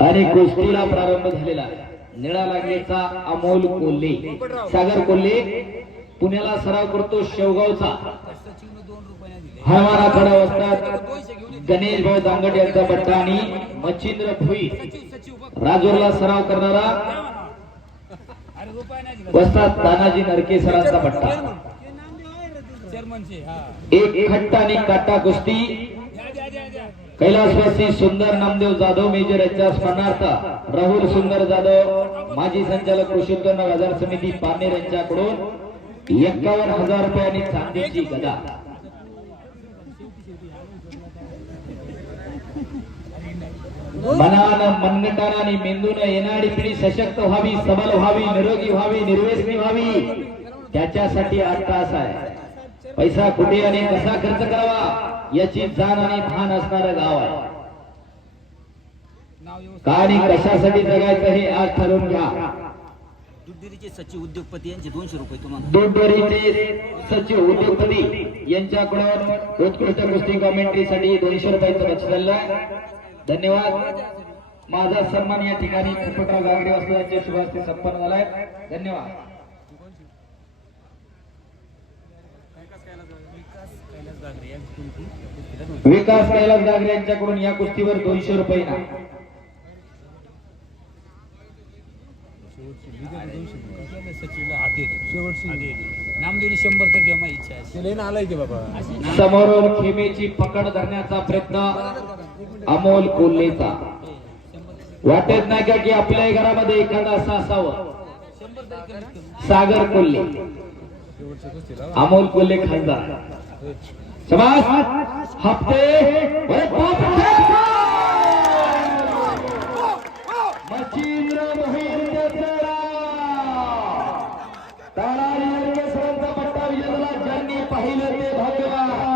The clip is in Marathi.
आणि कुस्तीला प्रारंभ झालेला निळा लागलेचा अमोल कोल्हे. सागर कोल्हे पुण्याला सराव करतो शेवगावचा. हरवाना खडा असतात गणेश भाऊ दांगट यांचा बट्टा आणि मच्छिंद्र भोई. राजूरला सराव करणारा वस्ताद तानाजी नरके सरांचा बट्टा एक खट्टा आणि काटा कुस्ती. कैलासवासी सुंदर नामदेव जाधव मेजर यांच्या स्मरणार्थ. राहुल सुंदर जाधव माजी संचालक कृषी उत्पन्न बाजार समिती पारनेर यांच्याकडून एक्कावन्न हजार रुपये आणि चांदीची गदा. मनानं मनगटानं आणि मेंदून येणारी पिढी सशक्त व्हावी सबल व्हावी निरोगी व्हावी निर्वेसनी व्हावी. त्याच्यासाठी आठ तास आहे. पैसा कुठे आणि कसा खर्च करावा याची जाण आणि भान असणारं गाव आहे. का आणि कशासाठी जगायचं हे आज ठरवून घ्या. दुधगिरीचे सचिव उद्योगपती यांचे दोनशे रुपये तुम्हाला. दूधडोरीचे सचिव उद्योगपती यांच्याकडून उत्कृष्ट कुस्ती कॉमेंट्रीसाठी दोनशे रुपयाचं झालेलं आहे धन्यवाद. माझा सन्मान या ठिकाणी पोपटराव गागरे वासुदांच्या शुभास्ते संपन्न झालाय. धन्यवाद कैलास गागरे यांची कुस्तीला दोन. विकास कैलास गागरे यांच्याकडून या कुस्तीवर दोनशे रुपये ना. शंभर तर इच्छा आलाय बाबा. समोरून खेमेची पकड धरण्याचा प्रयत्न अमोल कोल्हेचा. वाटत नाही का की आपल्याही घरामध्ये एखादा असं असावं. सागर कोल्हे. अमोल कोल्हे खासदार. समाज हप्ते अरे बापरे! मच्छिंद्र मोहित ताळारी सरांचा पट्टा विजय ज्यांनी पाहिलं ते भाग्यवान